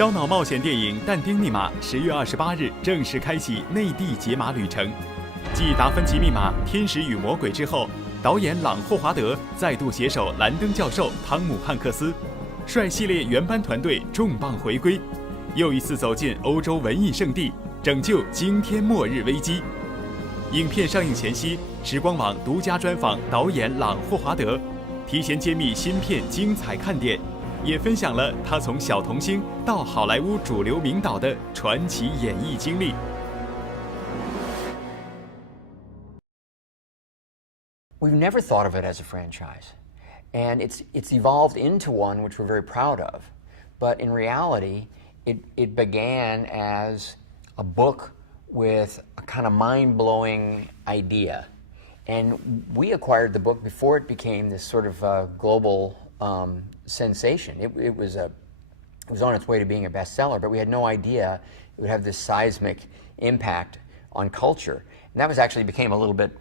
烧脑冒险电影《但丁密码》10月28日正式开启内地解码旅程。继《达芬奇密码》《天使与魔鬼》之后，导演朗·霍华德再度携手兰登教授汤姆·汉克斯，率系列原班团队重磅回归，又一次走进欧洲文艺圣地，拯救惊天末日危机。影片上映前夕，时光网独家专访导演朗·霍华德，提前揭秘新片精彩看点，也分享了他从小童星到好莱坞主流名导的传奇演艺经历。We've never thought of it as a franchise, and it's evolved into one which we're very proud of. But in reality, it began as a book with a kind of mind-blowing idea. And we acquired the book before it became this sort of global sensation. It was on its way to being a bestseller, but we had no idea it would have this seismic impact on culture. And that was actually became a little bit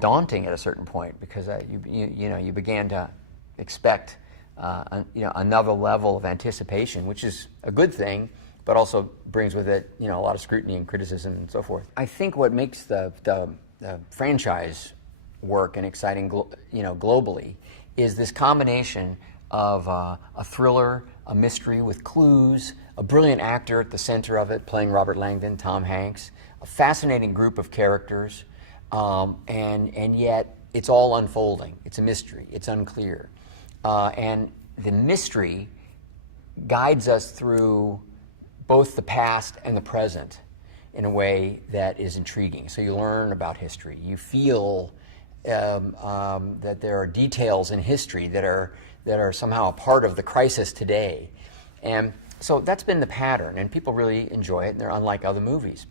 daunting at a certain point, because you began to expect another level of anticipation, which is a good thing, but also brings with it a lot of scrutiny and criticism and so forth. I think what makes the franchise work and exciting globally is this combination of a thriller, a mystery with clues, a brilliant actor at the center of it playing Robert Langdon, Tom Hanks, a fascinating group of characters, and yet it's all unfolding. It's a mystery. It's unclear. And the mystery guides us through both the past and the present in a way that is intriguing. So you learn about history. You feel that there are details in history that are somehow a part of the crisis today. And so that's been the pattern, and people really enjoy it, and they're unlike other movies.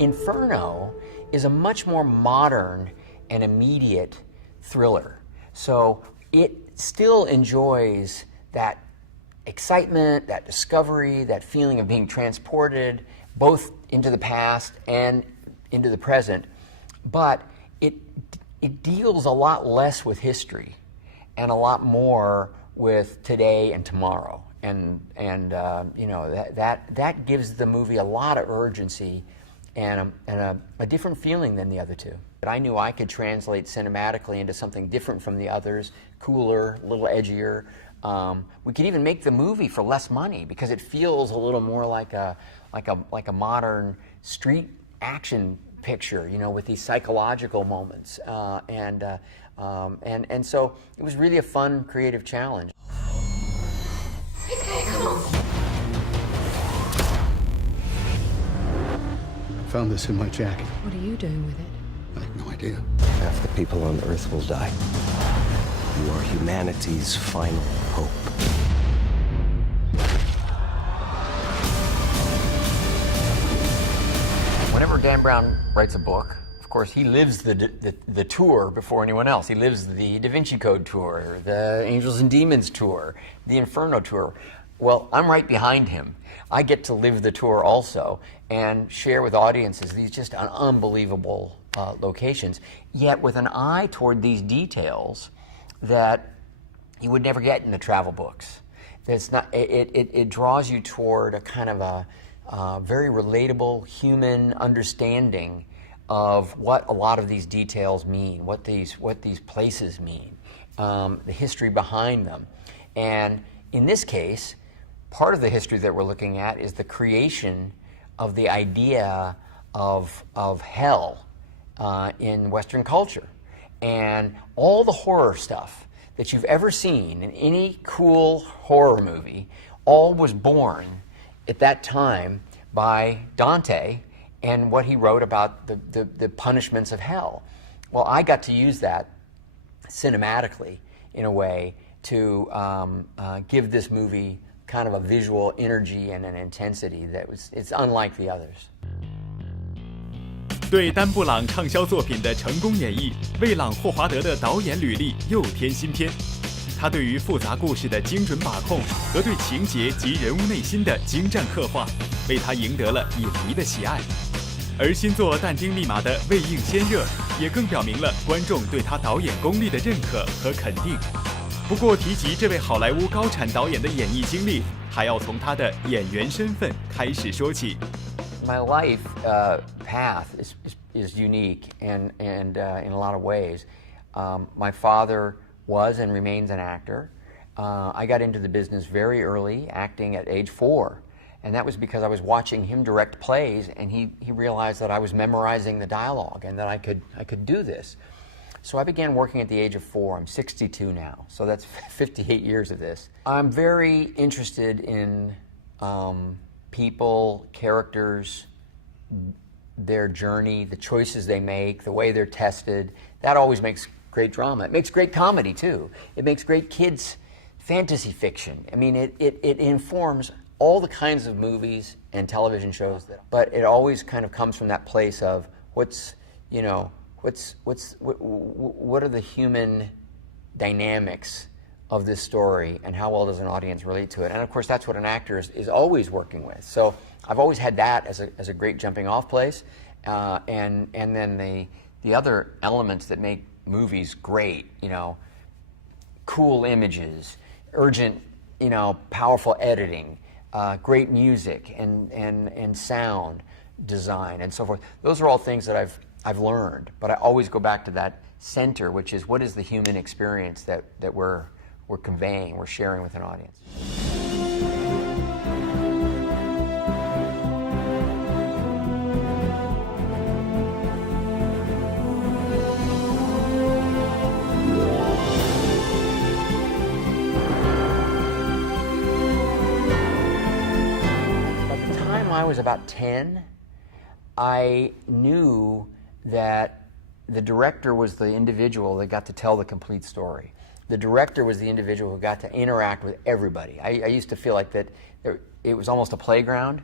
Inferno is a much more modern and immediate thriller. So it still enjoys that excitement, that discovery, that feeling of being transported both into the past and into the present, but it deals a lot less with history and a lot more with today and tomorrow. And that gives the movie a lot of urgency and a different feeling than the other two. But I knew I could translate cinematically into something different from the others, cooler, a little edgier. We could even make the movie for less money because it feels a little more like a modern street action picture, with these psychological moments. And so it was really a fun, creative challenge. I found this in my jacket. What are you doing with it? I have no idea. Half the people on Earth will die. You are humanity's final hope. Whenever Dan Brown writes a book, of course, he lives the tour before anyone else. He lives the Da Vinci Code tour, the Angels and Demons tour, the Inferno tour. Well, I'm right behind him. I get to live the tour also and share with audiences these just unbelievable locations, yet with an eye toward these details that you would never get in the travel books. It draws you toward a kind of a very relatable human understanding of what a lot of these details mean, what these places mean, the history behind them. And in this case, part of the history that we're looking at is the creation of the idea of hell in Western culture. And all the horror stuff that you've ever seen in any cool horror movie all was born at that time by Dante and what he wrote about the punishments of hell. Well, I got to use that cinematically in a way to give this movie kind of a visual energy and an intensity that it's unlike the others. 对丹布朗畅销作品的成功演绎，为朗霍华德的导演履历又添新篇。他对于复杂故事的精准把控和对情节及人物内心的精湛刻画，为他赢得了影迷的喜爱。而新作《但丁密码》的未映先热，也更表明了观众对他导演功力的认可和肯定。不过，提及这位好莱坞高产导演的演艺经历，还要从他的演员身份开始说起。My life path is unique and in a lot of ways. My father was and remains an actor. I got into the business very early, acting at age 4. And that was because I was watching him direct plays, and he realized that I was memorizing the dialogue and that I could do this. So I began working at the age of 4. I'm 62 now, so that's 58 years of this. I'm very interested in people, characters, their journey, the choices they make, the way they're tested. That always makes great drama. It makes great comedy, too. It makes great kids' fantasy fiction. I mean, it informs all the kinds of movies and television shows, but it always kind of comes from that place of what are the human dynamics of this story, and how well does an audience relate to it? And of course, that's what an actor is always working with. So I've always had that as a great jumping off place, and then the other elements that make movies great, cool images, urgent, powerful editing, great music and sound design and so forth. Those are all things that I've learned, but I always go back to that center, which is what is the human experience that we're conveying, we're sharing with an audience. I was about 10, I knew that the director was the individual that got to tell the complete story. The director was the individual who got to interact with everybody. I used to feel like that it was almost a playground,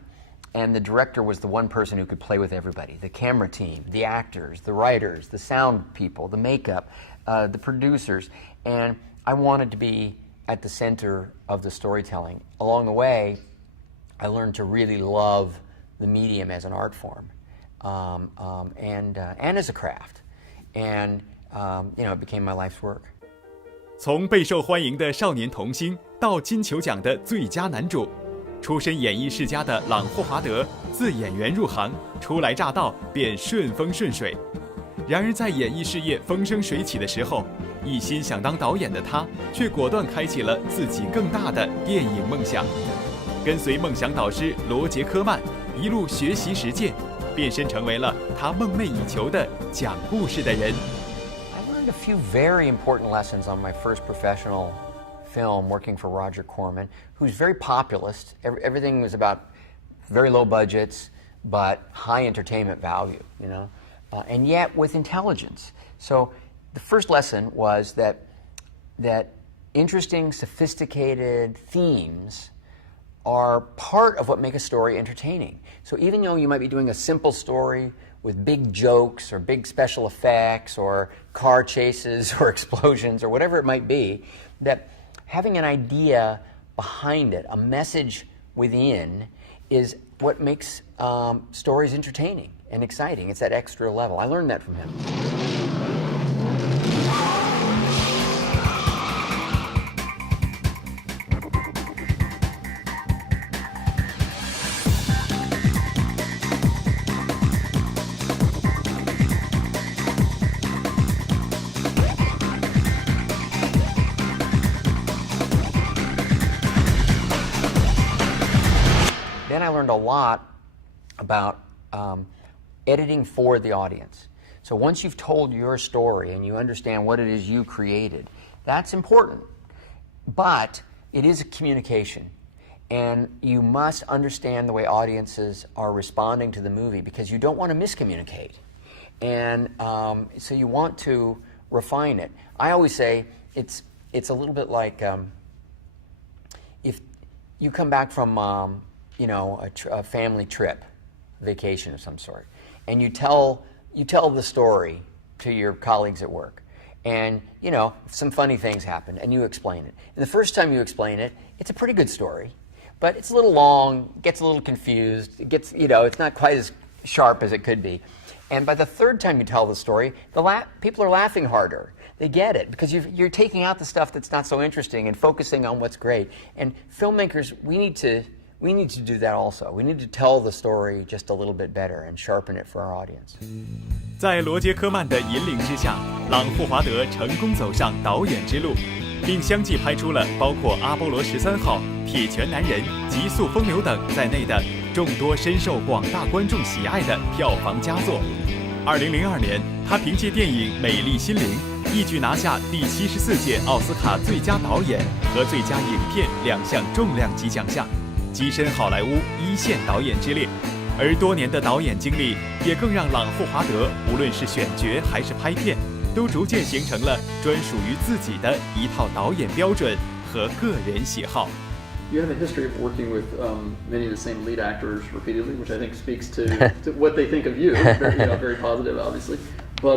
and the director was the one person who could play with everybody. The camera team, the actors, the writers, the sound people, the makeup, the producers, and I wanted to be at the center of the storytelling. Along the way, I learned to really love the medium as an art form, and as a craft, and it became my life's work. 从备受欢迎的少年童星到金球奖的最佳男主，出身演艺世家的朗霍华德自演员入行，初来乍到便顺风顺水。然而在演艺事业风生水起的时候，一心想当导演的他，却果断开启了自己更大的电影梦想。跟随梦想导师罗杰·科曼一路学习实践，变身成为了他梦寐以求的讲故事的人。I learned a few very important lessons on my first professional film working for Roger Corman, who's very populist. Everything was about very low budgets, but high entertainment value, and yet with intelligence. So the first lesson was that interesting, sophisticated themes are part of what make a story entertaining. So even though you might be doing a simple story with big jokes or big special effects or car chases or explosions or whatever it might be, that having an idea behind it, a message within, is what makes stories entertaining and exciting. It's that extra level. I learned that from him. Then I learned a lot about editing for the audience. So once you've told your story and you understand what it is you created, that's important. But it is a communication. And you must understand the way audiences are responding to the movie, because you don't want to miscommunicate. And so you want to refine it. I always say it's a little bit like if you come back from a family trip, vacation of some sort, and you tell the story to your colleagues at work. And, you know, some funny things happen, and you explain it. And the first time you explain it, it's a pretty good story, but it's a little long, gets a little confused, it gets, you know, it's not quite as sharp as it could be. And by the third time you tell the story, people are laughing harder. They get it, because you're taking out the stuff that's not so interesting and focusing on what's great. And filmmakers, we need to do that also. We need to tell the story just a little bit better and sharpen it for our audience. 在罗杰·科曼的引领之下，朗·霍华德成功走上导演之路，并相继拍出了包括《阿波罗13号》《铁拳男人》《极速风流》等在内的众多深受广大观众喜爱的票房佳作。2002年，他凭借电影《美丽心灵》一举拿下第74届奥斯卡最佳导演和最佳影片2项重量级奖项，跻身好莱坞一线导演之列。而多年的导演经历，也更让朗·霍华德无论是选角还是拍片，都逐渐形成了专属于自己的一套导演标准和个人喜好。You have a history of working with many of the same lead actors repeatedly, which I think speaks to what they think of you. Very positive, obviously. But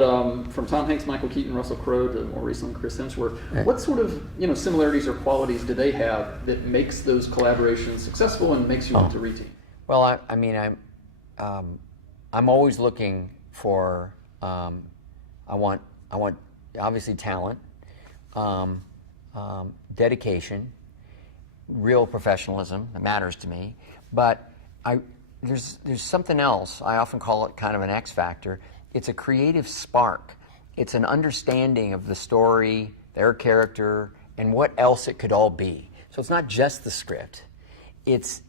from Tom Hanks, Michael Keaton, Russell Crowe, to more recently Chris Hemsworth, what sort of similarities or qualities do they have that makes those collaborations successful and makes you want to reteam? Well, I'm always looking for I want obviously talent, dedication, real professionalism that matters to me, but there's something else. I often call it kind of an X factor. It's a creative spark. It's an understanding of the story, their character, and what else it could all be. So it's not just the script. It's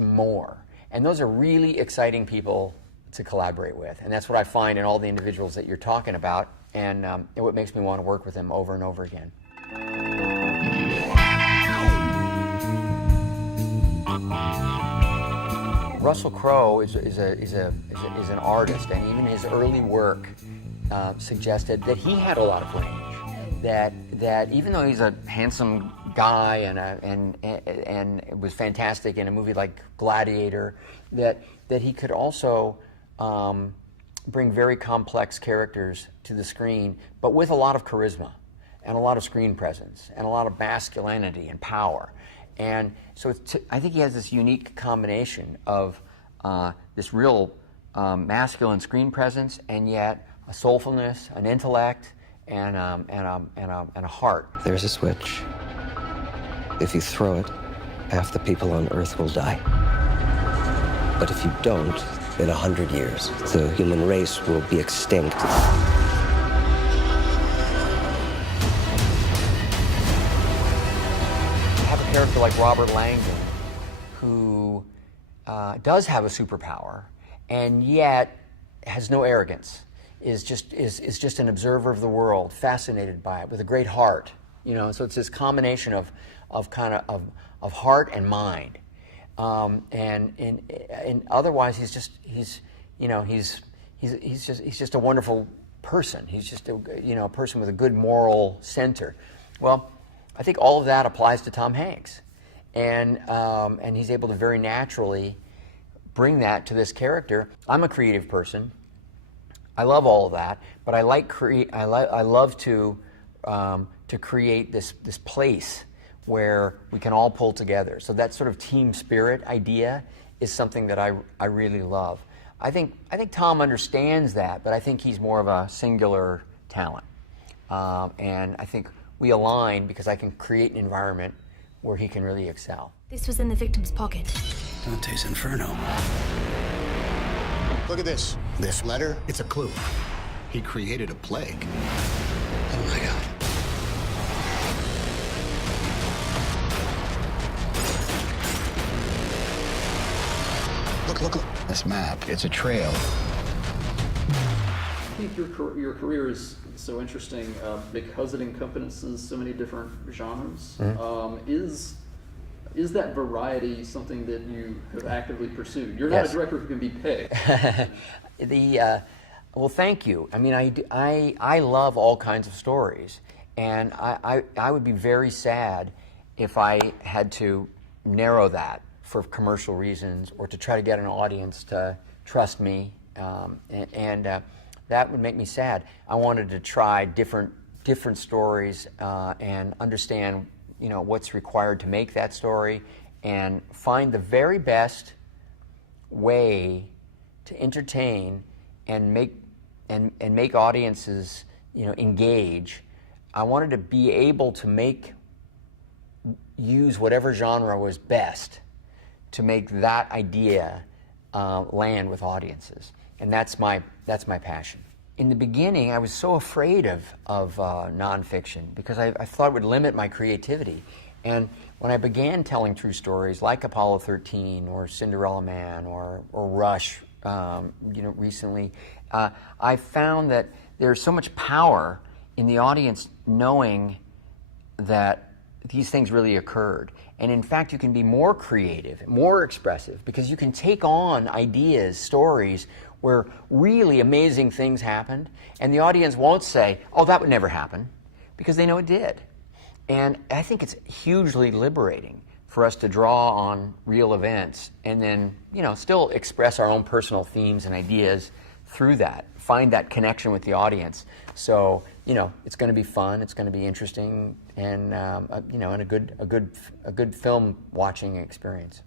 more. And those are really exciting people to collaborate with. And that's what I find in all the individuals that you're talking about, and what makes me want to work with them over and over again. Russell Crowe is an artist, and even his early work suggested that he had a lot of range. That even though he's a handsome guy and it was fantastic in a movie like Gladiator, that he could also bring very complex characters to the screen, but with a lot of charisma and a lot of screen presence and a lot of masculinity and power. And so I think he has this unique combination of this real masculine screen presence, and yet a soulfulness, an intellect, and a heart. There's a switch. If you throw it, half the people on Earth will die. But if you don't, in 100 years, the human race will be extinct. Character like Robert Langdon, who does have a superpower and yet has no arrogance, is just an observer of the world, fascinated by it, with a great heart. So it's this combination of heart and mind, and otherwise he's just a wonderful person. He's just a person with a good moral center. Well, I think all of that applies to Tom Hanks, and he's able to very naturally bring that to this character. I'm a creative person. I love all of that, but I love to create this place where we can all pull together. So that sort of team spirit idea is something that I really love. I think Tom understands that, but I think he's more of a singular talent, and I think we align because I can create an environment where he can really excel. This was in the victim's pocket. Dante's Inferno. Look at this. This letter, it's a clue. He created a plague. Oh my God. Look. This map, it's a trail. I think your career is so interesting because it encompasses so many different genres. Mm-hmm. Is that variety something that you have actively pursued? You're not a director who can be picked. Well, thank you. I mean, I love all kinds of stories, and I would be very sad if I had to narrow that for commercial reasons or to try to get an audience to trust me That would make me sad. I wanted to try different stories and understand, what's required to make that story, and find the very best way to entertain and make audiences, engage. I wanted to be able to use whatever genre was best to make that idea land with audiences, and that's my passion. In the beginning, I was so afraid of nonfiction because I thought it would limit my creativity. And when I began telling true stories like Apollo 13 or Cinderella Man or Rush, recently, I found that there's so much power in the audience knowing that these things really occurred. And in fact, you can be more creative, more expressive, because you can take on ideas, stories, where really amazing things happened, and the audience won't say, oh, that would never happen, because they know it did. And I think it's hugely liberating for us to draw on real events and then, still express our own personal themes and ideas through that, find that connection with the audience. So, it's going to be fun, it's going to be interesting, and and a good film watching experience.